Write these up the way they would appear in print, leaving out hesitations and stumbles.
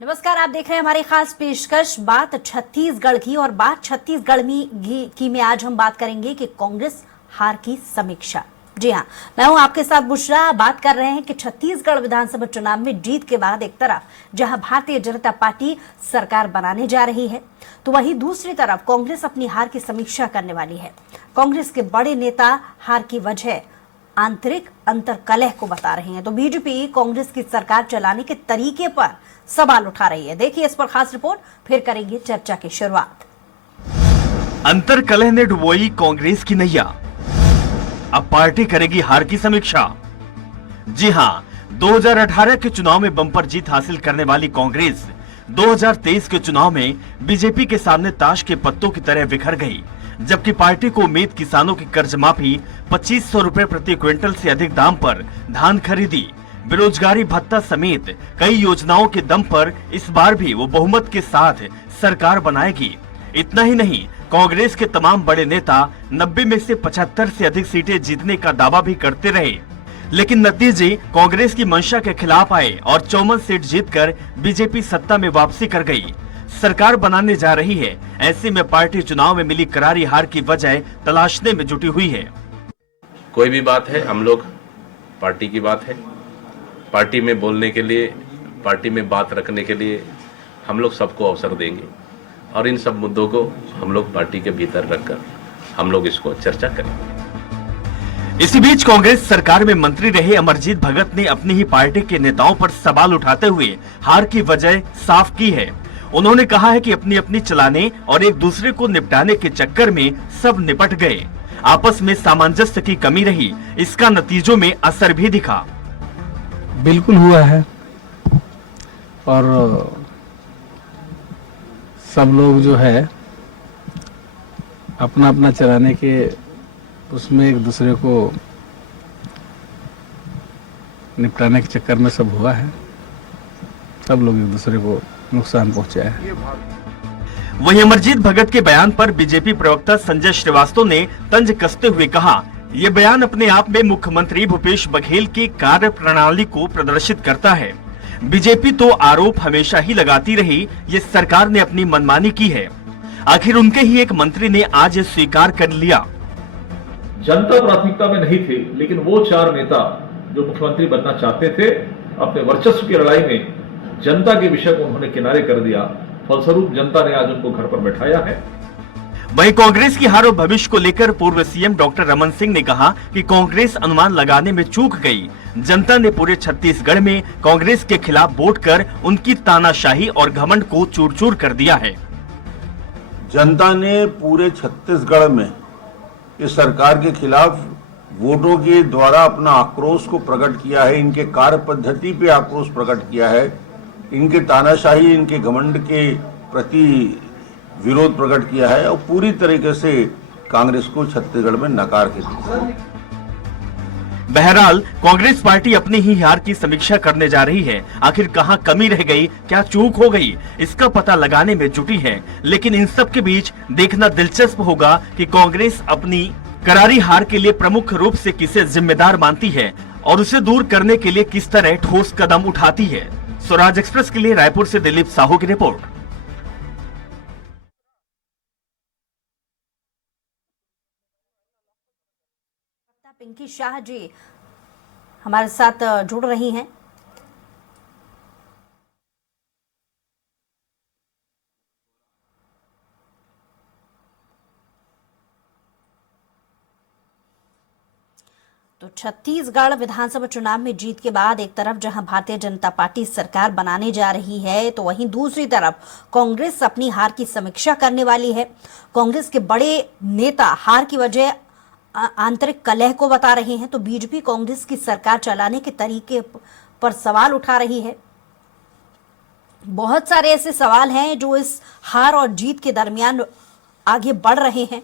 नमस्कार, आप देख रहे हैं हमारी खास पेशकश बात छत्तीसगढ़ की। और बात छत्तीसगढ़ में आज हम बात करेंगे कि कांग्रेस हार की समीक्षा। जी हाँ, मैं हूं आपके साथ बुशरा। बात कर रहे हैं कि छत्तीसगढ़ विधानसभा चुनाव में जीत के बाद एक तरफ जहां भारतीय जनता पार्टी सरकार बनाने जा रही है, तो वहीं दूसरी तरफ कांग्रेस अपनी हार की समीक्षा करने वाली है। कांग्रेस के बड़े नेता हार की वजह आंतरिक अंतर्कलह को बता रहे हैं, तो बीजेपी कांग्रेस की सरकार चलाने के तरीके पर सवाल उठा रही है। देखिए इस पर खास रिपोर्ट, फिर करेंगे चर्चा की शुरुआत। अंतर्कलह ने डुबोई कांग्रेस की नैया, अब पार्टी करेगी हार की समीक्षा। जी हां, 2018 के चुनाव में बम्पर जीत हासिल करने वाली कांग्रेस 2023 के चुनाव में बीजेपी के सामने ताश के पत्तों की तरह बिखर गई। जबकि पार्टी को उम्मीद किसानों की कर्ज माफी, 2500 रुपए प्रति क्विंटल से अधिक दाम पर धान खरीदी, बेरोजगारी भत्ता समेत कई योजनाओं के दम पर इस बार भी वो बहुमत के साथ सरकार बनाएगी। इतना ही नहीं, कांग्रेस के तमाम बड़े नेता 90 में से 75 से अधिक सीटें जीतने का दावा भी करते रहे, लेकिन नतीजे कांग्रेस की मंशा के खिलाफ आए और 54 सीट जीतकर बीजेपी सत्ता में वापसी कर गई, सरकार बनाने जा रही है। ऐसे में पार्टी चुनाव में मिली करारी हार की वजह तलाशने में जुटी हुई है। कोई भी बात है, हम लोग पार्टी की बात है, पार्टी में बोलने के लिए, पार्टी में बात रखने के लिए हम लोग सबको अवसर देंगे और इन सब मुद्दों को हम लोग पार्टी के भीतर रखकर हम लोग इसको चर्चा करेंगे। इसी बीच कांग्रेस सरकार में मंत्री रहे अमरजीत भगत ने अपनी ही पार्टी के नेताओं पर सवाल उठाते हुए हार की वजह साफ की है। उन्होंने कहा है कि अपनी अपनी चलाने और एक दूसरे को निपटाने के चक्कर में सब निपट गए, आपस में सामंजस्य की कमी रही, इसका नतीजों में असर भी दिखा। बिल्कुल हुआ है और सब लोग जो है अपना अपना चलाने के उसमें एक दूसरे को निपटाने के चक्कर में सब हुआ है, सब लोग एक दूसरे को नुकसान पहुंचाया है। वहीं अमरजीत भगत के बयान पर बीजेपी प्रवक्ता संजय श्रीवास्तव ने तंज कसते हुए कहा, ये बयान अपने आप में मुख्यमंत्री भूपेश बघेल की कार्य प्रणाली को प्रदर्शित करता है। बीजेपी तो आरोप हमेशा ही लगाती रही, ये सरकार ने अपनी मनमानी की है। आखिर उनके ही एक मंत्री ने आज ये स्वीकार कर लिया। जनता प्राथमिकता में नहीं थे, लेकिन वो चार नेता जो मुख्यमंत्री बनना चाहते थे, अपने वर्चस्व की लड़ाई में जनता के विषय को उन्होंने किनारे कर दिया। फलस्वरूप जनता ने आज उनको घर पर बैठाया है। वहीं कांग्रेस की हार और भविष्य को लेकर पूर्व सीएम डॉक्टर रमन सिंह ने कहा कि कांग्रेस अनुमान लगाने में चूक गई। जनता ने पूरे छत्तीसगढ़ में कांग्रेस के खिलाफ वोट कर उनकी तानाशाही और घमंड को चूर चूर कर दिया है। जनता ने पूरे छत्तीसगढ़ में इस सरकार के खिलाफ वोटों के द्वारा अपना आक्रोश को प्रकट किया है, इनके कार्य पद्धति पे आक्रोश प्रकट किया है, इनके तानाशाही, इनके घमंड के प्रति विरोध प्रकट किया है और पूरी तरीके से कांग्रेस को छत्तीसगढ़ में नकार के दिया। बहरहाल कांग्रेस पार्टी अपनी ही हार की समीक्षा करने जा रही है। आखिर कहां कमी रह गई, क्या चूक हो गई, इसका पता लगाने में जुटी है। लेकिन इन सब के बीच देखना दिलचस्प होगा कि कांग्रेस अपनी करारी हार के लिए प्रमुख रूप से किसे जिम्मेदार मानती है और उसे दूर करने के लिए किस तरह ठोस कदम उठाती है। स्वराज एक्सप्रेस के लिए रायपुर से दिलीप साहू की रिपोर्ट। पिंकी शाह जी हमारे साथ जुड़ रही हैं। तो छत्तीसगढ़ विधानसभा चुनाव में जीत के बाद एक तरफ जहां भारतीय जनता पार्टी सरकार बनाने जा रही है, तो वहीं दूसरी तरफ कांग्रेस अपनी हार की समीक्षा करने वाली है। कांग्रेस के बड़े नेता हार की वजह आंतरिक कलह को बता रहे हैं, तो बीजेपी कांग्रेस की सरकार चलाने के तरीके पर सवाल उठा रही है। बहुत सारे ऐसे सवाल हैं जो इस हार और जीत के दरमियान आगे बढ़ रहे हैं,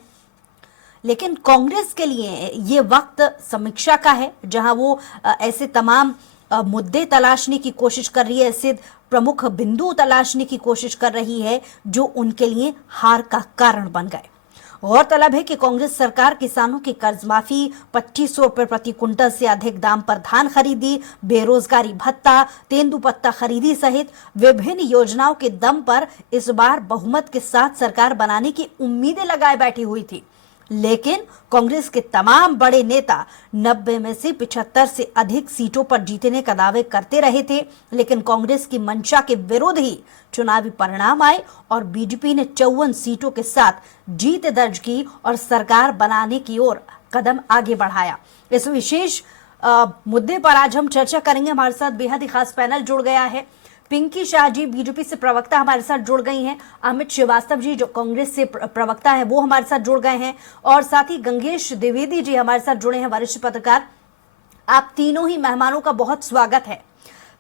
लेकिन कांग्रेस के लिए ये वक्त समीक्षा का है, जहां वो ऐसे तमाम मुद्दे तलाशने की कोशिश कर रही है, ऐसे प्रमुख बिंदु तलाशने की कोशिश कर रही है जो उनके लिए हार का कारण बन गए। गौरतलब है कि कांग्रेस सरकार किसानों की कर्ज माफी, 2500 रुपए प्रति कुंटल से अधिक दाम पर धान खरीदी, बेरोजगारी भत्ता, तेंदुपत्ता खरीदी सहित विभिन्न योजनाओं के दम पर इस बार बहुमत के साथ सरकार बनाने की उम्मीदें लगाए बैठी हुई थी। लेकिन कांग्रेस के तमाम बड़े नेता 90 में से 75 से अधिक सीटों पर जीतने का दावे करते रहे थे, लेकिन कांग्रेस की मंशा के विरुद्ध ही चुनावी परिणाम आए और बीजेपी ने 54 सीटों के साथ जीत दर्ज की और सरकार बनाने की ओर कदम आगे बढ़ाया। इस विशेष मुद्दे पर आज हम चर्चा करेंगे। हमारे साथ बेहद ही खास पैनल जुड़ गया है। पिंकी शाह जी बीजेपी से प्रवक्ता हमारे साथ जुड़ गई हैं, अमित श्रीवास्तव जी जो कांग्रेस से प्रवक्ता है वो हमारे साथ जुड़ गए हैं, और साथ ही गंगेश द्विवेदी जी हमारे साथ जुड़े हैं, वरिष्ठ पत्रकार। आप तीनों ही मेहमानों का बहुत स्वागत है।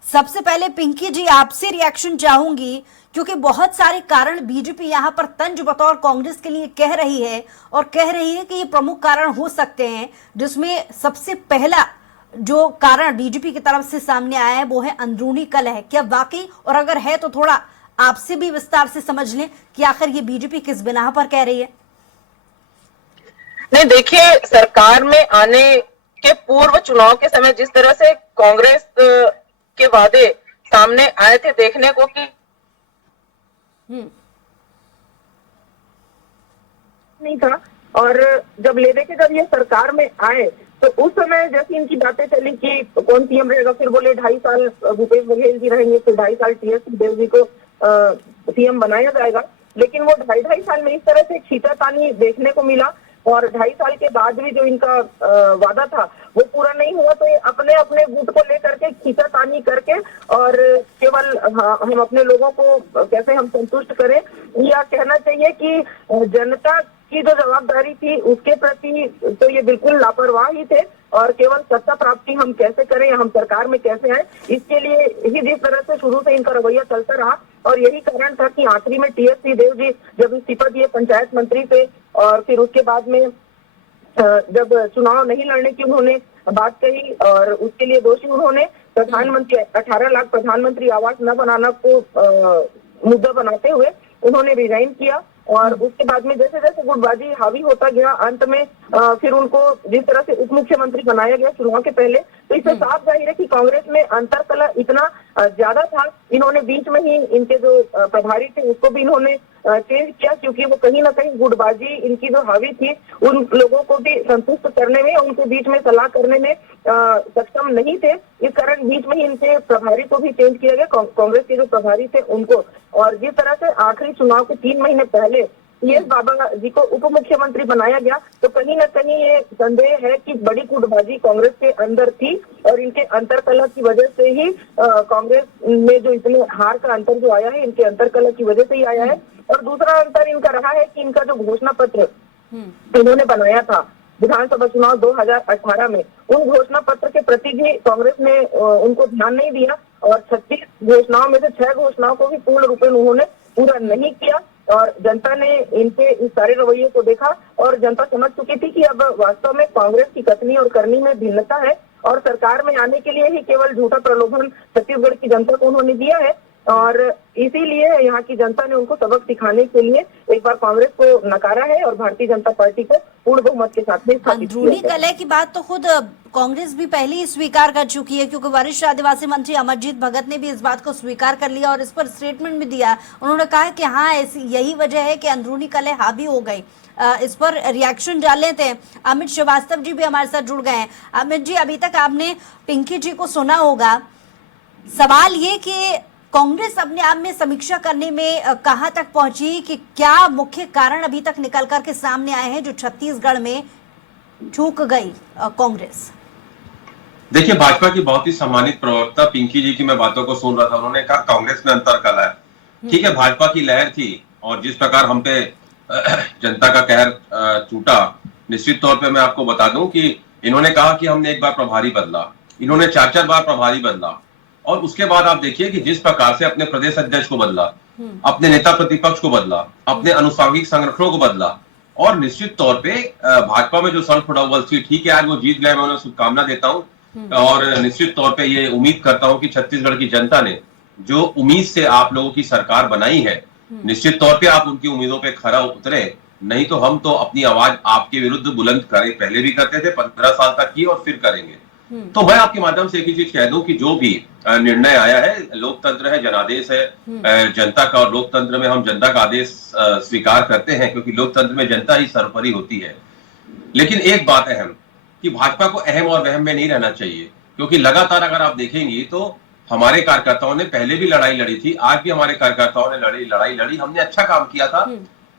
सबसे पहले पिंकी जी आपसे रिएक्शन चाहूंगी, क्योंकि बहुत सारे कारण बीजेपी यहां पर तंज बतौर कांग्रेस के लिए कह रही है और कह रही है कि ये प्रमुख कारण हो सकते हैं, जिसमें सबसे पहला जो कारण बीजेपी की तरफ से सामने आया है वो है अंदरूनी कलह। क्या वाकई, और अगर है तो थोड़ा आपसे भी विस्तार से समझ लें कि आखिर ये बीजेपी किस बिना पर कह रही है? नहीं, देखिए, सरकार में आने के पूर्व चुनाव के समय जिस तरह से कांग्रेस के वादे सामने आए थे देखने को कि नहीं था, और जब ले देके जब ये सरकार में आए तो उस समय जैसी इनकी बातें चली कि कौन सीएम रहेगा, फिर बोले 2.5 साल भूपेश बघेल जी रहेंगे, फिर 2.5 साल टीएस सिंहदेव जी को सीएम बनाया जाएगा। लेकिन वो 2.5 साल में इस तरह से खींचातानी देखने को मिला, और 2.5 साल के बाद भी जो इनका वादा था वो पूरा नहीं हुआ। तो ये अपने अपने बूथ को लेकर के खींचातानी करके और केवल हम अपने लोगों को कैसे हम संतुष्ट करें, या कहना चाहिए कि जनता की जो जवाबदारी थी उसके प्रति तो ये बिल्कुल लापरवाह ही थे, और केवल सत्ता प्राप्ति हम कैसे करें या हम सरकार में कैसे आए, इसके लिए ही जिस तरह से शुरू से इनका रवैया चलता रहा। और यही कारण था कि आखिरी में टीएस सिंहदेव जी जब इस्तीफा दिए पंचायत मंत्री से, और फिर उसके बाद में जब चुनाव नहीं लड़ने की उन्होंने बात कही और उसके लिए दोषी उन्होंने प्रधानमंत्री 18 लाख प्रधानमंत्री आवास न बनाना को मुद्दा बनाते हुए उन्होंने रिजाइन किया। और उसके बाद में जैसे जैसे गुटबाजी हावी होता गया, अंत में फिर उनको जिस तरह से उप मुख्यमंत्री बनाया गया चुनाव के पहले, तो इससे साफ जाहिर है कि कांग्रेस में अंतरकलह इतना ज्यादा था। इन्होंने बीच में ही इनके जो प्रभारी थे उसको भी इन्होंने चेंज किया, क्योंकि वो कहीं ना कहीं गुटबाजी इनकी जो हावी थी उन लोगों को भी संतुष्ट करने में, उनके बीच में सलाह करने में सक्षम नहीं थे। इस कारण बीच में ही इनके प्रभारी को भी चेंज किया गया, कांग्रेस के जो प्रभारी थे उनको। और जिस तरह से आखिरी चुनाव के 3 महीने पहले टीएस बाबा जी को उप मुख्यमंत्री बनाया गया, तो कहीं ना कहीं ये संदेह है कि बड़ी गुटबाजी कांग्रेस के अंदर थी, और इनके अंतरकलह की वजह से ही कांग्रेस में जो इतने हार का अंतर जो आया है, इनके अंतरकलह की वजह से ही आया है। और दूसरा अंतर इनका रहा है कि इनका जो घोषणा पत्र इन्होंने बनाया था विधानसभा चुनाव 2018 में, उन घोषणा पत्र के प्रति भी कांग्रेस ने उनको ध्यान नहीं दिया, और 36 घोषणाओं में से 6 घोषणाओं को भी पूर्ण रूप में उन्होंने पूरा नहीं किया। और जनता ने इनके इस सारे रवैये को देखा, और जनता समझ चुकी थी कि अब वास्तव में कांग्रेस की कथनी और करनी में भिन्नता है, और सरकार में आने के लिए ही केवल झूठा प्रलोभन छत्तीसगढ़ की जनता को उन्होंने दिया है। और इसीलिए यहाँ की जनता ने उनको सबक सिखाने के लिए एक बार कांग्रेस को नकारा है, और भारतीय जनता पार्टी को पूर्ण बहुमत के साथ में स्थापित किया है। अंदरूनी कलह की बात तो खुद कांग्रेस भी पहले ही स्वीकार कर चुकी है, क्योंकि वरिष्ठ आदिवासी मंत्री अमरजीत भगत ने भी इस बात को स्वीकार कर लिया और इस पर स्टेटमेंट भी दिया। उन्होंने कहा कि हाँ, यही वजह है कि अंदरूनी कलह हावी हो गई। इस पर रिएक्शन डाल लेते हैं। अमित श्रीवास्तव जी भी हमारे साथ जुड़ गए हैं। अमित जी, अभी तक आपने पिंकी जी को सुना होगा। सवाल ये कि कांग्रेस अपने आप में समीक्षा करने में कहां तक पहुंची, कि क्या मुख्य कारण अभी तक निकल कर के सामने आए हैं जो छत्तीसगढ़ में चूक गई कांग्रेस? देखिए, भाजपा की बहुत ही सम्मानित प्रवक्ता पिंकी जी की मैं बातों को सुन रहा था, उन्होंने कहा कांग्रेस में अंतरकलह है। ठीक है, भाजपा की लहर थी, और जिस प्रकार हम पे जनता का कहर टूटा, निश्चित तौर पे मैं आपको बता दूं कि इन्होंने कहा कि हमने एक बार प्रभारी बदला, इन्होंने 4-4 बार प्रभारी बदला, और उसके बाद आप देखिए कि जिस प्रकार से अपने प्रदेश अध्यक्ष को बदला, अपने नेता प्रतिपक्ष को बदला, अपने अनुसांगिक संगठनों को बदला, और निश्चित तौर पे भाजपा में जो सड़फड़ावल थी, ठीक है, आज वो जीत गए, मैं उन्हें शुभकामना देता हूं, और निश्चित तौर पे ये उम्मीद करता हूं कि छत्तीसगढ़ की जनता ने जो उम्मीद से आप लोगों की सरकार बनाई है, निश्चित तौर पे आप उनकी उम्मीदों पे खरा उतरे नहीं तो हम तो अपनी आवाज आपके विरुद्ध बुलंद करें, पहले भी करते थे, 15 साल तक की, और फिर करेंगे। तो मैं आपके माध्यम से एक ही चीज कह दूं कि जो भी निर्णय आया है, लोकतंत्र है, जनादेश है जनता का, और लोकतंत्र में हम जनता का आदेश स्वीकार करते हैं, क्योंकि लोकतंत्र में जनता ही सर्वोपरि होती है। लेकिन एक बात अहम, कि भाजपा को अहम और वहम में नहीं रहना चाहिए, क्योंकि लगातार अगर आप देखेंगी तो हमारे कार्यकर्ताओं ने पहले भी लड़ाई लड़ी थी, आज भी हमारे कार्यकर्ताओं ने लड़ाई लड़ी, हमने अच्छा काम किया था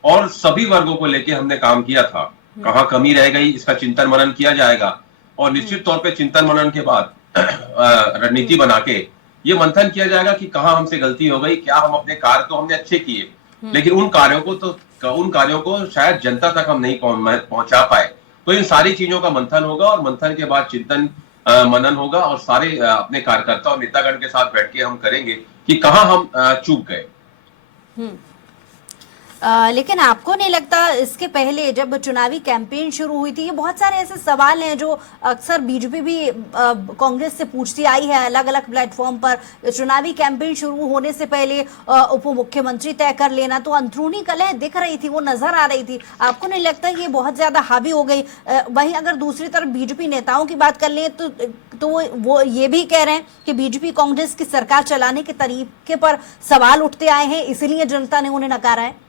और सभी वर्गों को लेके हमने काम किया था। कहाँ कमी रह गई, इसका चिंतन मनन किया जाएगा, और निश्चित तौर पे चिंतन मनन के बाद रणनीति बना के ये मंथन किया जाएगा कि कहाँ हमसे गलती हो गई, क्या हम अपने कार्य तो हमने अच्छे किए, लेकिन उन कार्यों को शायद जनता तक हम नहीं पहुंचा पाए। तो इन सारी चीजों का मंथन होगा, और मंथन के बाद चिंतन मनन होगा, और सारे अपने कार्यकर्ता और नेतागण के साथ बैठ के हम करेंगे कि कहाँ हम चूक गए। लेकिन आपको नहीं लगता इसके पहले जब चुनावी कैंपेन शुरू हुई थी, ये बहुत सारे ऐसे सवाल हैं जो अक्सर बीजेपी भी कांग्रेस से पूछती आई है अलग अलग प्लेटफॉर्म पर, चुनावी कैंपेन शुरू होने से पहले उप मुख्यमंत्री तय कर लेना, तो अंदरूनी कलह दिख रही थी, वो नजर आ रही थी। आपको नहीं लगता ये बहुत ज्यादा हावी हो गई? वहीं अगर दूसरी तरफ बीजेपी नेताओं की बात कर लें तो वो ये भी कह रहे हैं कि बीजेपी कांग्रेस की सरकार चलाने के तरीके पर सवाल उठते आए हैं, इसीलिए जनता ने उन्हें नकारा है।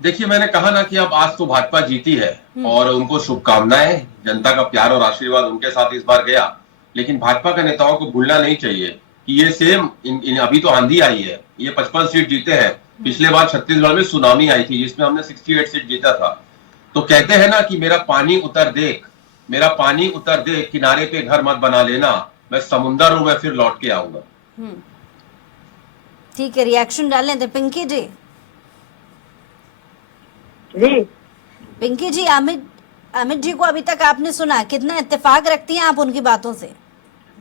देखिए, मैंने कहा ना कि अब आज तो भाजपा जीती है और उनको शुभकामनाएं, जनता का प्यार और आशीर्वाद उनके साथ इस बार गया, लेकिन भाजपा के नेताओं को भूलना नहीं चाहिए कि ये सेम अभी तो आंधी आई है, ये 55 सीट जीते हैं, पिछले बार छत्तीसगढ़ में सुनामी आई थी जिसमें हमने 68 सीट जीता था। तो कहते हैं ना कि मेरा पानी उतर देख, मेरा पानी उतर देख, किनारे पे घर मत बना लेना, मैं समुंदर हूं, मैं फिर लौट के आऊंगा। ठीक है, रिएक्शन डालने थे पिंकी जी। जी पिंकी जी, अमित जी को अभी तक आपने सुना, कितना इत्तेफाक रखती हैं आप उनकी बातों से?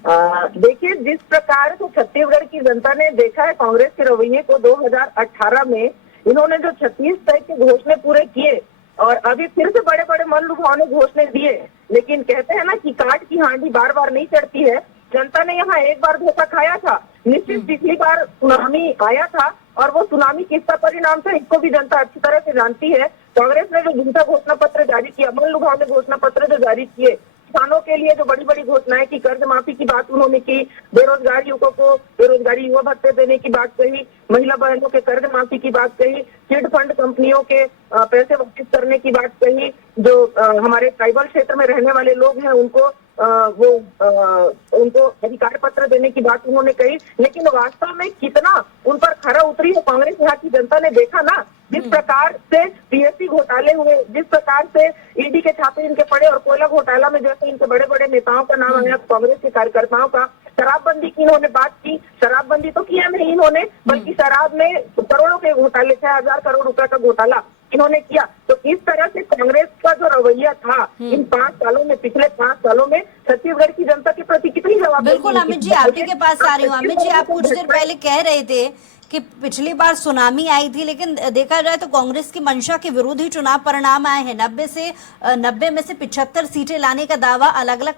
देखिए, जिस प्रकार से छत्तीसगढ़ की जनता ने देखा है कांग्रेस के रवैये को 2018 में, इन्होंने जो 36 तय के घोषणे पूरे किए और अभी फिर से बड़े बड़े मन लुभावने घोषणे दिए, लेकिन कहते हैं ना कि काट की हांडी बार बार नहीं चढ़ती है। जनता ने यहाँ एक बार धोखा खाया था, निश्चित पिछली बार सुनामी आया था, और वो सुनामी किसका परिणाम था इसको भी जनता अच्छी तरह से जानती है। कांग्रेस ने जो झूठा घोषणा पत्र जारी किया, मन लुभावने घोषणा पत्र जो जारी किए, किसानों के लिए जो बड़ी बड़ी घोषणाएं की, कर्ज माफी की बात उन्होंने की, बेरोजगार युवकों को बेरोजगारी युवा भत्ते देने की बात कही, महिला बहनों के कर्ज माफी की बात कही, चिट फंड कंपनियों के पैसे वापस करने की बात कही, जो हमारे ट्राइबल क्षेत्र में रहने वाले लोग हैं उनको उनको अधिकार पत्र देने की बात उन्होंने कही। लेकिन वास्तव में कितना उन पर खरा उतरी है कांग्रेस यहाँ की जनता ने देखा ना। जिस प्रकार से पीएससी घोटाले हुए, जिस प्रकार से ईडी के छापे इनके पड़े, और कोयला घोटाला में जैसे इनके बड़े बड़े नेताओं का नाम आया, कांग्रेस के कार्यकर्ताओं का, शराबबंदी की इन्होंने बात की, शराबबंदी तो किया नहीं इन्होंने, बल्कि शराब में करोड़ों के घोटाले, 6000 करोड़ रुपए का घोटाला इन्होंने किया। तो इस तरह से कांग्रेस का जो रवैया था इन 5 सालों में, पिछले 5 सालों में छत्तीसगढ़ की जनता के प्रति कितनी जवाब। बिल्कुल अमित जी, आपके के पास आ रही हूँ। अमित जी, आप कुछ देर पहले कह रहे थे कि पिछली बार सुनामी आई थी, लेकिन देखा जाए तो कांग्रेस की मंशा के विरुद्ध ही चुनाव परिणाम आए हैं। 90 में से 75 सीटें लाने का दावा अलग अलग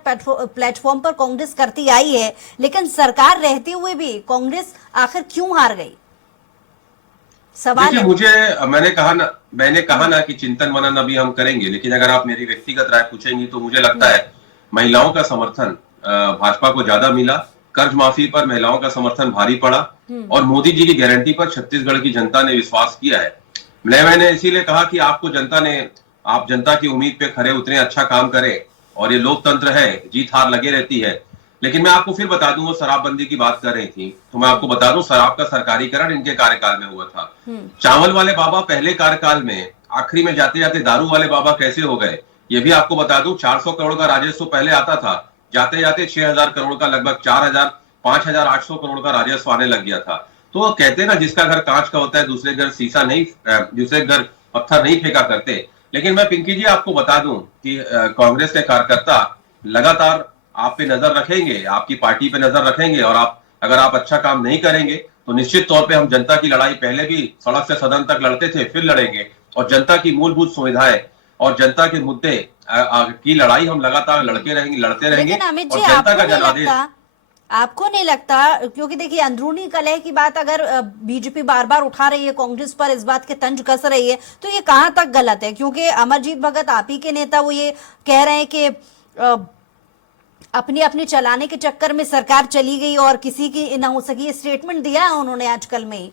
प्लेटफॉर्म पर कांग्रेस करती आई है, लेकिन सरकार रहते हुए भी कांग्रेस आखिर क्यों हार गई? सवाल है। मैंने कहा ना कि चिंतन मनन अभी हम करेंगे, लेकिन अगर आप मेरी व्यक्तिगत राय पूछेंगी तो मुझे लगता है महिलाओं का समर्थन भाजपा को ज्यादा मिला, कर्ज माफी पर महिलाओं का समर्थन भारी पड़ा, और मोदी जी की गारंटी पर छत्तीसगढ़ की जनता ने विश्वास किया है। मैंने इसीलिए कहा कि आप जनता की उम्मीद पे खरे उतरे, अच्छा काम करें, और ये लोकतंत्र है, जीत हार लगे रहती है। लेकिन मैं आपको फिर बता दूं, वो शराबबंदी की बात कर रही थी, तो मैं आपको बता दूं शराब का सरकारीकरण इनके कार्यकाल में हुआ था। चावल वाले बाबा पहले कार्यकाल में, आखिरी में जाते जाते दारू वाले बाबा कैसे हो गए, ये भी आपको बता दूं। 400 करोड़ का राजस्व पहले आता था, जाते जाते 6000 करोड़ का, लगभग 5800 करोड़ का राजस्व आने लग गया था। तो कहते हैं ना, जिसका घर कांच का होता है दूसरे घर शीशा नहीं, दूसरे घर पत्थर नहीं फेंका करते। लेकिन मैं पिंकी जी आपको बता दूं कि कांग्रेस के कार्यकर्ता लगातार आप पे नजर रखेंगे, आपकी पार्टी पे नजर रखेंगे, और अगर आप अच्छा काम नहीं करेंगे तो निश्चित तौर पे हम जनता की लड़ाई पहले भी सड़क से सदन तक लड़ते थे, फिर लड़ेंगे, और जनता की मूलभूत सुविधाएं और जनता के मुद्दे की लड़ाई हम लगातार लड़ते रहेंगे। लेकिन अमित जी, आपको नहीं लगता आपको नहीं लगता, क्योंकि देखिए अंदरूनी कलह की बात अगर बीजेपी बार बार उठा रही है, कांग्रेस पर इस बात के तंज कस रही है, तो ये कहां तक गलत है? क्योंकि अमरजीत भगत आप ही के नेता, वो ये कह रहे हैं कि अपनी अपनी चलाने के चक्कर में सरकार चली गई और किसी की ना हो सकी, ये स्टेटमेंट दिया है उन्होंने आजकल में ही।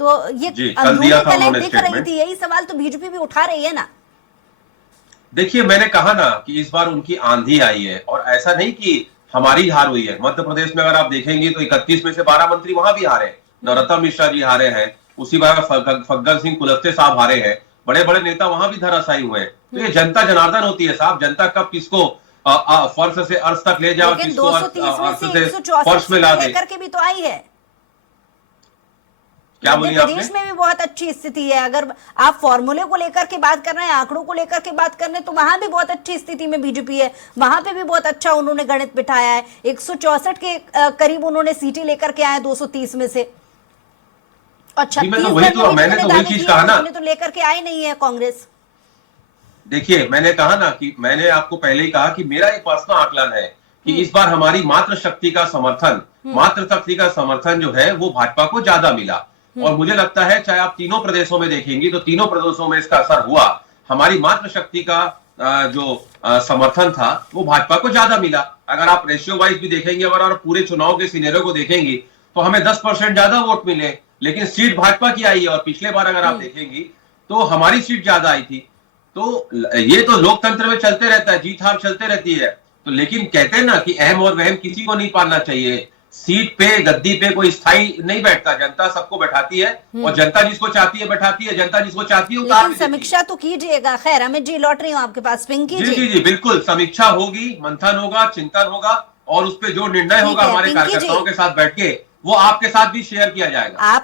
तो ये अंदरूनी कलह दिख रही थी, यही सवाल तो बीजेपी भी उठा रही है ना। देखिए, मैंने कहा ना कि इस बार उनकी आंधी आई है, और ऐसा नहीं कि हमारी हार हुई है। मध्य प्रदेश में अगर आप देखेंगे तो 31 में से 12 मंत्री वहां भी हारे, नरोत्तम मिश्रा जी हारे हैं, उसी बार फग्गन सिंह कुलस्ते साहब हारे हैं, बड़े बड़े नेता वहां भी धराशायी हुए हैं। तो ये जनता जनार्दन होती है साहब, जनता कब किसको फर्श से अर्श तक ले जाओ, किसको अर्श से फर्श में ला दे। लेकर के भी तो आई है, क्या बोली आपने? प्रदेश में भी बहुत अच्छी स्थिति है। अगर आप फॉर्मूले को लेकर के बात कर रहे हैं, आंकड़ों को लेकर के बात कर रहे हैं, तो वहां भी बहुत अच्छी स्थिति में बीजेपी है। वहां पे भी बहुत अच्छा उन्होंने गणित बिठाया है। 164 के करीब उन्होंने सीटें लेकर के आए 230 में से, और छत्तीसगढ़ मैंने तो वही चीज कहा ना, तो लेकर के आई नहीं है कांग्रेस। देखिए, मैंने कहा ना कि मैंने आपको पहले ही कहा कि मेरा एक पर्सनल आकलन है कि इस बार हमारी मातृशक्ति का समर्थन जो है वो भाजपा को ज्यादा मिला। और मुझे लगता है चाहे आप तीनों प्रदेशों में देखेंगी तो तीनों प्रदेशों में इसका असर हुआ। हमारी मातृशक्ति का जो समर्थन था वो भाजपा को ज्यादा मिला। अगर आप रेशियो वाइज भी देखेंगे, अगर पूरे चुनाव के सिनेरियो को देखेंगी तो हमें 10% ज्यादा वोट मिले, लेकिन सीट भाजपा की आई है। और पिछले बार अगर आप देखेंगी तो हमारी सीट ज्यादा आई थी। तो ये तो लोकतंत्र में चलते रहता है, जीत हार चलते रहती है। तो लेकिन कहते हैं ना कि अहम और वहम किसी को नहीं पालना चाहिए। सीट पे, गद्दी पे कोई स्थायी नहीं बैठता, जनता सबको बैठाती है, और जनता जिसको चाहती है बैठाती है, जनता जिसको चाहती है उतार देती है। समीक्षा तो कीजिएगा। खैर अमित जी, लौट रही हूँ आपके पास। पिंकी जी, जी बिल्कुल, समीक्षा होगी, मंथन होगा, चिंतन होगा, और उस पे जो निर्णय होगा हमारे कार्यकर्ताओं के साथ बैठ के वो आपके साथ भी शेयर किया जाएगा।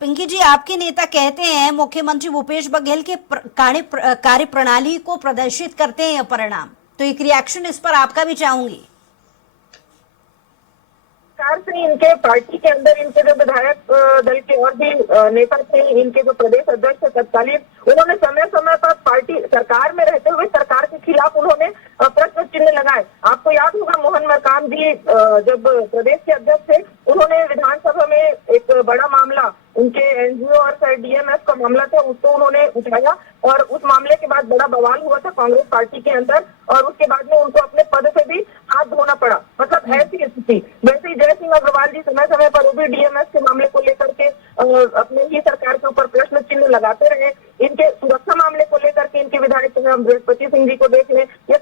पिंकी जी, आपके नेता कहते हैं मुख्यमंत्री भूपेश बघेल के कार्य प्रणाली को प्रदर्शित करते हैं यह परिणाम, तो एक रिएक्शन इस पर आपका भी चाहूंगी। से इनके पार्टी के अंदर इनके जो विधायक दल के और भी नेता थे, इनके जो प्रदेश अध्यक्ष थे तत्कालीन, उन्होंने समय समय पर पार्टी सरकार में रहते हुए सरकार के खिलाफ उन्होंने प्रश्न चिन्ह लगाए। आपको याद होगा मोहन मरकाम जी जब प्रदेश के अध्यक्ष थे, उन्होंने विधानसभा में एक बड़ा मामला, उनके एनजीओ और डीएमएफ का मामला था, उसको उन्होंने उठाया, और उस मामले के बाद बड़ा बवाल हुआ था कांग्रेस पार्टी के अंदर, और उसके बाद में उनको अपने पद से भी हाथ धोना पड़ा। मतलब ऐसी स्थिति। वैसे ही जय सिंह अग्रवाल जी समय समय पर वो भी डीएमएफ के मामले को लेकर के अपने ही सरकार के ऊपर प्रश्न चिन्ह लगाते रहे। इनके सुरक्षा मामले को लेकर के इनके विधायक बृहस्पति सिंह जी को देख लें, या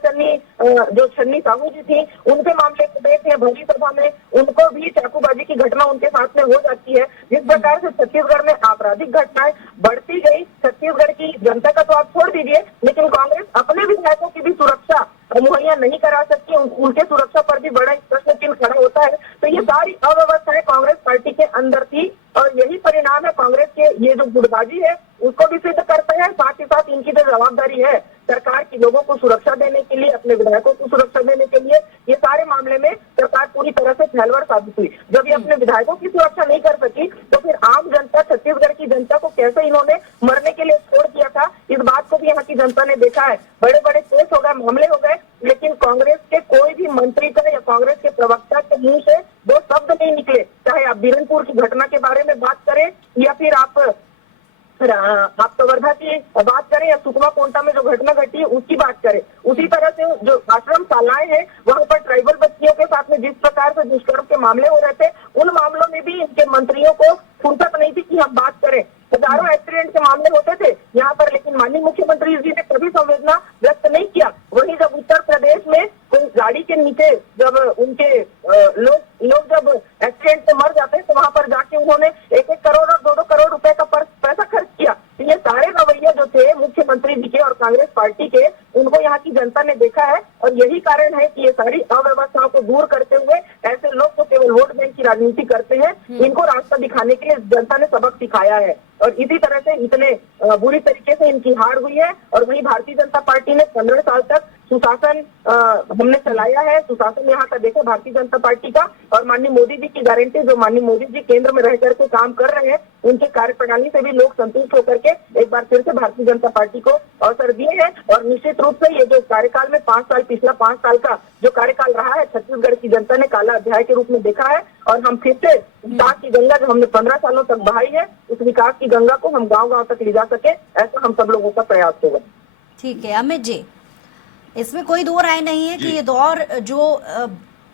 जो छन्नी साहू जी थी, उनके मामले को देख लें, भरी सभा में उनको भी चाकूबाजी की घटना उनके साथ में हो जाती है। जिस प्रकार से छत्तीसगढ़ में आपराधिक घटनाएं बढ़ती गई, छत्तीसगढ़ की जनता का तो आप छोड़ दीजिए, लेकिन कांग्रेस अपने विधायकों की भी सुरक्षा मुहैया नहीं करा सकती, उनके सुरक्षा पर भी बड़ा प्रश्न चिन्ह खड़ा होता है। तो ये सारी अव्यवस्थाएं कांग्रेस पार्टी के अंदर थी, और यही परिणाम है कांग्रेस के। ये जो गुटबाजी है उसको भी सिद्ध करता है, साथ ही साथ इनकी जो जवाबदारी है सरकार की लोगों को सुरक्षा देने के लिए, अपने विधायकों को सुरक्षा देने के लिए, ये सारे मामले में सरकार पूरी तरह से फैलवर साबित हुई। जब ये अपने विधायकों की सुरक्षा नहीं कर सकी, तो फिर आम जनता, छत्तीसगढ़ की जनता को कैसे इन्होंने मरने के लिए छोड़ दिया था, इस बात को भी यहाँ की जनता ने देखा है। बड़े बड़े केस हो गए, मामले हो गए, लेकिन कांग्रेस के कोई भी मंत्री का या कांग्रेस के प्रवक्ता के मुंह से दो शब्द नहीं निकले। चाहे आप बीरनपुर की घटना के बारे में बात करें, या फिर आप वर्धा की बात करें, या सुकमा कोंटा में जो घटना घटी है उसकी बात करें। उसी तरह से जो आश्रम शालाएं हैं वहां पर ट्राइबल बच्चियों के साथ में जिस प्रकार से दुष्कर्म के मामले हो रहे थे, उन मामलों में भी इनके मंत्रियों को फुर्सत नहीं थी कि हम बात करें। हजारों एक्सीडेंट के मामले होते थे यहाँ पर, लेकिन माननीय मुख्यमंत्री जी ने कभी संवेदना व्यक्त नहीं किया। वहीं जब उत्तर प्रदेश में कोई गाड़ी के नीचे जब उनके लोग जब एक्सीडेंट से मर जाते हैं, तो वहां पर जाके उन्होंने 1-1 करोड़ और 2-2 करोड़ रुपए का पैसा खर्च किया। तो ये सारे रवैये जो थे मुख्यमंत्री जी के और कांग्रेस पार्टी के, उनको यहाँ की जनता ने देखा है, और यही कारण है कि ये सारी अव्यवस्थाओं को दूर करते हुए ऐसे लोग तो केवल वोट बैंक की राजनीति करते हैं, इनको रास्ता दिखाने के लिए जनता ने सबक सिखाया है। और इसी तरह से इतने बुरी तरीके से इनकी हार हुई है। और वहीं भारतीय जनता पार्टी ने 15 साल तक सुशासन हमने चलाया है। सुशासन यहाँ का देखे भारतीय जनता पार्टी का, और माननीय मोदी जी की गारंटी, जो माननीय मोदी जी केंद्र में रह करके काम कर रहे हैं, उनके कार्यप्रणाली से भी लोग संतुष्ट होकर के एक बार फिर से भारतीय जनता पार्टी को अवसर दिए हैं। और निश्चित रूप से ये जो कार्यकाल में 5 साल, पिछला 5 साल का जो कार्यकाल रहा है, छत्तीसगढ़ की जनता ने काला अध्याय के रूप में देखा है। और हम फिर से विकास की गंगा जो हमने 15 सालों तक बहाई है, उस विकास की गंगा को हम गाँव-गाँव तक ले जा सके, ऐसा हम सब लोगों का प्रयास होगा। ठीक है अमित जी, इसमें कोई दो राय नहीं है कि ये दौर जो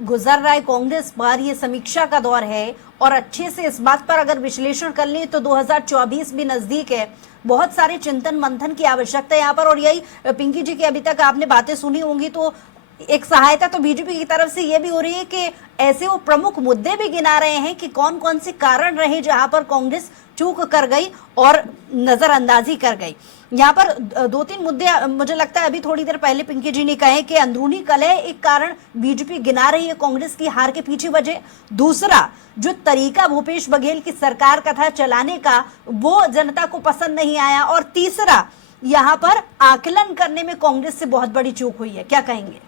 गुजर रहा है कांग्रेस पर, ये समीक्षा का दौर है। और अच्छे से इस बात पर अगर विश्लेषण कर लें तो 2024 भी नजदीक है, बहुत सारे चिंतन मंथन की आवश्यकता है यहाँ पर। और यही पिंकी जी की अभी तक आपने बातें सुनी होंगी, तो एक सहायता तो बीजेपी की तरफ से ये भी हो रही है कि ऐसे वो प्रमुख मुद्दे भी गिना रहे हैं कि कौन कौन से कारण रहे जहां पर कांग्रेस चूक कर गई और नजरअंदाजी कर गई। यहाँ पर 2-3 मुद्दे मुझे लगता है अभी थोड़ी देर पहले पिंकी जी ने कहे कि अंदरूनी कलह एक कारण बीजेपी गिना रही है कांग्रेस की हार के पीछे वजह। दूसरा, जो तरीका भूपेश बघेल की सरकार का था चलाने का, वो जनता को पसंद नहीं आया। और तीसरा, यहाँ पर आकलन करने में कांग्रेस से बहुत बड़ी चूक हुई है। क्या कहेंगे?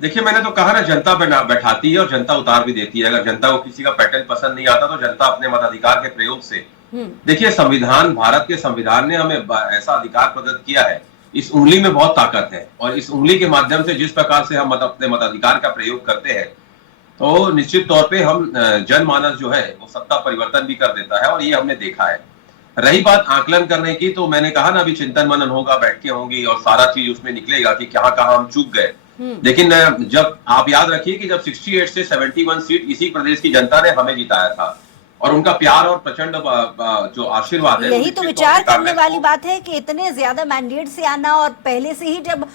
देखिए, मैंने तो कहा ना, जनता बैठाती है और जनता उतार भी देती है। अगर जनता को किसी का पैटर्न पसंद नहीं आता तो जनता अपने मताधिकार के प्रयोग से, देखिए संविधान, भारत के संविधान ने हमें ऐसा अधिकार प्रदत्त किया है, इस उंगली में बहुत ताकत है। और इस उंगली के माध्यम से जिस प्रकार से हम अपने मताधिकार का प्रयोग करते हैं, तो निश्चित तौर पे हम जनमानस जो है वो सत्ता परिवर्तन भी कर देता है, और ये हमने देखा है। रही बात आकलन करने की, तो मैंने कहा ना, अभी चिंतन मनन होगा, बैठकें होंगी और सारा चीज उसमें निकलेगा कि कहाँ हम चूक गए। लेकिन जब आप याद रखिए कि जब 68 से 71 सीट इसी प्रदेश की जनता ने हमें जिताया था, और उनका प्यार और प्रचंड जो आशीर्वाद है, यही तो विचार करने वाली बात है कि इतने ज्यादा मैंडेट से आना, और पहले से ही जब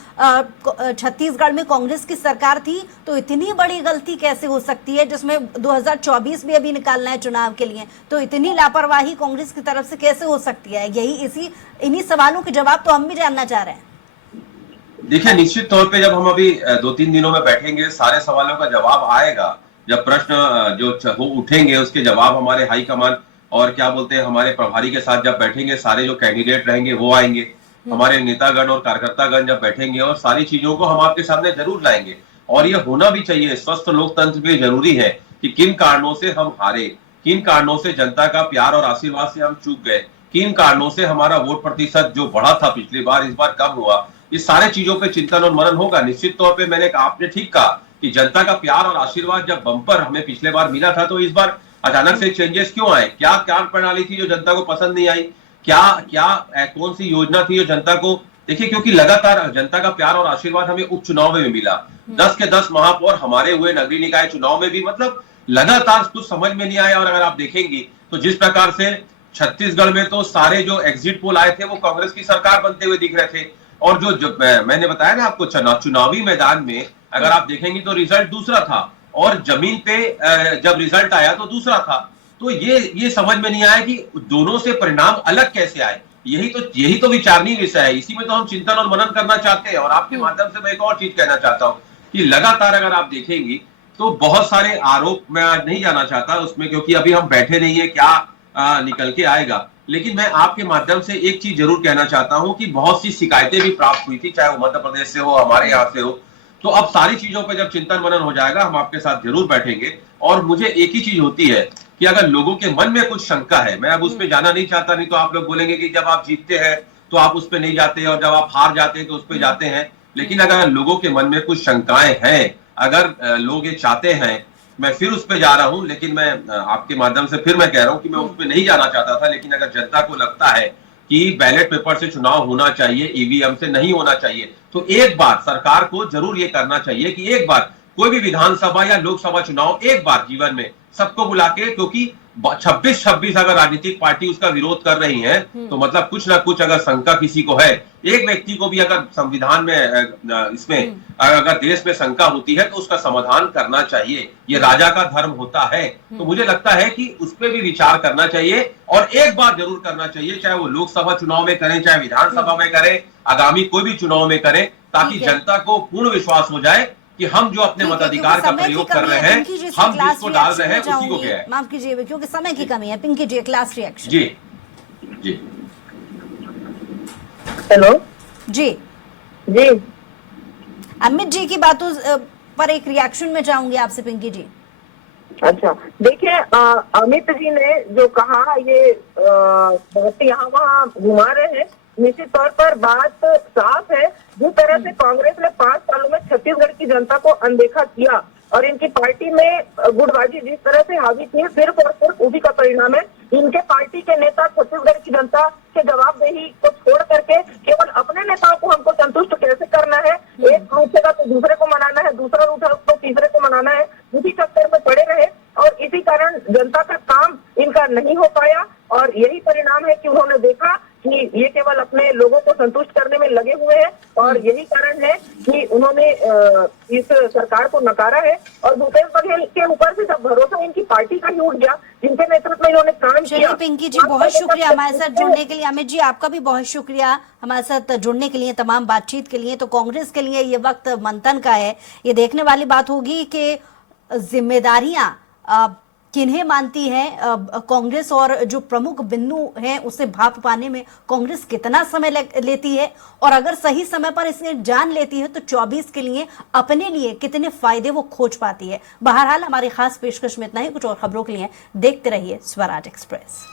छत्तीसगढ़ में कांग्रेस की सरकार थी, तो इतनी बड़ी गलती कैसे हो सकती है, जिसमें 2024 भी अभी निकालना है चुनाव के लिए, तो इतनी लापरवाही कांग्रेस की तरफ से कैसे हो सकती है? इन्हीं सवालों के जवाब तो हम भी जानना चाह रहे हैं। देखिए, निश्चित तौर पे जब हम अभी 2-3 दिनों में बैठेंगे, सारे सवालों का जवाब आएगा। जब प्रश्न जो उठेंगे उसके जवाब हमारे हाईकमान और क्या बोलते हैं हमारे प्रभारी के साथ जब बैठेंगे, सारे जो कैंडिडेट रहेंगे वो आएंगे, हमारे नेतागण और कार्यकर्तागण जब बैठेंगे, और सारी चीजों को हम आपके सामने जरूर लाएंगे। और ये होना भी चाहिए, स्वस्थ लोकतंत्र भी जरूरी है कि किन कारणों से हम हारे, किन कारणों से जनता का प्यार और आशीर्वाद से हम चूक गए, किन कारणों से हमारा वोट प्रतिशत जो बढ़ा था पिछली बार, इस बार कम हुआ। इस सारे चीजों पे चिंतन और मनन होगा। निश्चित तौर पे आपने ठीक कहा कि जनता का प्यार और आशीर्वाद जब बम्पर हमें पिछले बार मिला था, तो इस बार अचानक से चेंजेस क्यों आए? क्या प्रणाली थी जो जनता को पसंद नहीं आई? कौन सी योजना थी जो जनता को, देखिए, क्योंकि लगातार जनता का प्यार और आशीर्वाद हमें उपचुनाव में मिला, 10 के 10 महापौर हमारे हुए, नगरीय निकाय चुनाव में भी, मतलब लगातार कुछ समझ में नहीं आया। और अगर आप देखेंगे तो जिस प्रकार से छत्तीसगढ़ में तो सारे जो एग्जिट पोल आए थे वो कांग्रेस की सरकार बनते हुए दिख रहे थे, और जो मैंने बताया ना आपको, चुनावी मैदान में अगर आप देखेंगे तो रिजल्ट दूसरा था, और जमीन पे जब रिजल्ट आया तो दूसरा था। तो ये समझ में नहीं आया कि दोनों से परिणाम अलग कैसे आए। यही तो विचारणीय विषय है, इसी में तो हम चिंतन और मनन करना चाहते हैं। और आपके माध्यम से मैं एक और चीज कहना चाहता हूं कि लगातार अगर आप देखेंगी तो बहुत सारे आरोप, मैं आज नहीं जाना चाहता उसमें क्योंकि अभी हम बैठे नहीं है, क्या निकल के आएगा। लेकिन मैं आपके माध्यम से एक चीज जरूर कहना चाहता हूं कि बहुत सी शिकायतें भी प्राप्त हुई थी, चाहे वो मध्य प्रदेश से हो, हमारे यहाँ से हो। तो अब सारी चीजों पे जब चिंतन मनन हो जाएगा, हम आपके साथ जरूर बैठेंगे। और मुझे एक ही चीज होती है कि अगर लोगों के मन में कुछ शंका है, मैं अब उस पर जाना नहीं चाहता, नहीं तो आप लोग बोलेंगे कि जब आप जीतते हैं तो आप उस पर नहीं जाते, और जब आप हार जाते हैं तो उस पर जाते हैं। लेकिन अगर लोगों के मन में कुछ शंकाएं हैं, अगर लोग ये चाहते हैं, मैं फिर उस पर जा रहा हूं, लेकिन मैं आपके माध्यम से फिर मैं कह रहा हूं कि मैं उस पर नहीं जाना चाहता था। लेकिन अगर जनता को लगता है कि बैलेट पेपर से चुनाव होना चाहिए, ईवीएम से नहीं होना चाहिए, तो एक बार सरकार को जरूर ये करना चाहिए कि एक बार कोई भी विधानसभा या लोकसभा चुनाव एक बार जीवन में सबको बुला के, क्योंकि 26 अगर राजनीतिक पार्टी उसका विरोध कर रही है, तो मतलब कुछ ना कुछ अगर शंका किसी को है, एक व्यक्ति को भी अगर संविधान में इसमें अगर देश में शंका होती है तो उसका समाधान करना चाहिए। ये राजा का धर्म होता है। तो मुझे लगता है कि उस पर भी विचार करना चाहिए, और एक बार जरूर करना चाहिए, चाहे वो लोकसभा चुनाव में करें, चाहे विधानसभा में करें, आगामी कोई भी चुनाव में करें, ताकि जनता को पूर्ण विश्वास हो जाए कि हम जो अपने मताधिकार का प्रयोग कर रहे हैं, हम जिसको डाल रहे हैं उसी को क्या है। माफ कीजिए, क्योंकि समय की कमी है। पिंकी जी, एक लास्ट रिएक्शन। जी। हेलो जी जी। अमित जी की बातों पर एक रिएक्शन में चाहूंगी आपसे पिंकी जी। अच्छा, देखिए अमित जी ने जो कहा ये बहुत यहाँ वहाँ घुमा रहे हैं। निश्चित तौर पर बात साफ है, जिस तरह से कांग्रेस ने 5 सालों में छत्तीसगढ़ की जनता को अनदेखा किया और इनकी पार्टी में गुटबाजी जिस तरह से हावी थी, सिर्फ और सिर्फ उसी का परिणाम है। इनके पार्टी के नेता छत्तीसगढ़ की जनता के जवाबदेही को छोड़ करके केवल अपने नेताओं को हमको संतुष्ट कैसे करना है, एक रूठेगा तो दूसरे को मनाना है, दूसरा रूठा तो तीसरे को मनाना है, उसी चक्कर में पड़े रहे और इसी कारण जनता का काम इनका नहीं हो पाया। और यही परिणाम है कि उन्होंने देखा कि ये केवल अपने लोगों को संतुष्ट करने में लगे हुए हैं और यही कारण है कि उन्होंने इस सरकार को नकारा है। और भूपेश बघेल के ऊपर से जब भरोसा इनकी पार्टी का ही उठ गया, जिनके नेतृत्व में इन्होंने काम किया। चलिए पिंकी जी, बहुत शुक्रिया हमारे साथ जुड़ने के लिए। अमित जी, आपका भी बहुत शुक्रिया हमारे साथ जुड़ने के लिए, तमाम बातचीत के लिए। तो कांग्रेस के लिए ये वक्त मंथन का है। ये देखने वाली बात होगी कि जिम्मेदारियां किन्हें मानती है कांग्रेस और जो प्रमुख बिंदु हैं उसे भाप पाने में कांग्रेस कितना समय लेती है, और अगर सही समय पर इसे जान लेती है तो 24 के लिए अपने लिए कितने फायदे वो खोज पाती है। बहरहाल हमारी खास पेशकश में इतना ही। कुछ और खबरों के लिए देखते रहिए स्वराज एक्सप्रेस।